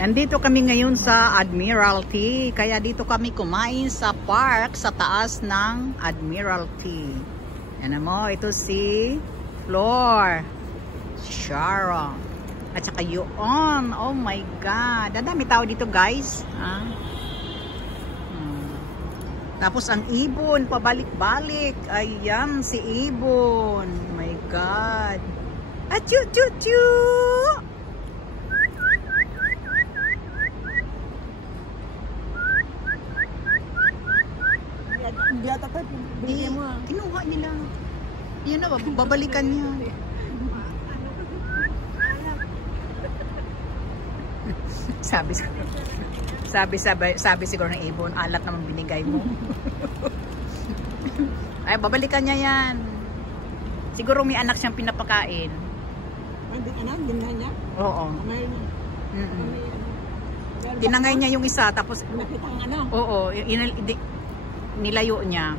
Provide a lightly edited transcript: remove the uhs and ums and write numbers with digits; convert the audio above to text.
Nandito kami ngayon sa Admiralty. Kaya dito kami kumain sa park sa taas ng Admiralty. Yan mo, ito si Flor, Sharon, at saka yun. Oh my God. Dadami tao dito, guys. Tapos ang ibon, pabalik-balik. Ayan, si ibon. Oh my God. Achu-chu-chu! Hindi ata tayo, binigyan mo. Kinuha nila. Yan na, babalikan niya. Sabi siguro ng ibon, alat naman binigay mo. Ay, babalikan niya yan. Siguro may anak siyang pinapakain. Dinangay niya? Oo. Kamay niya. Tinangay niya yung isa, tapos nakita ang ano? oo, nilayo niya.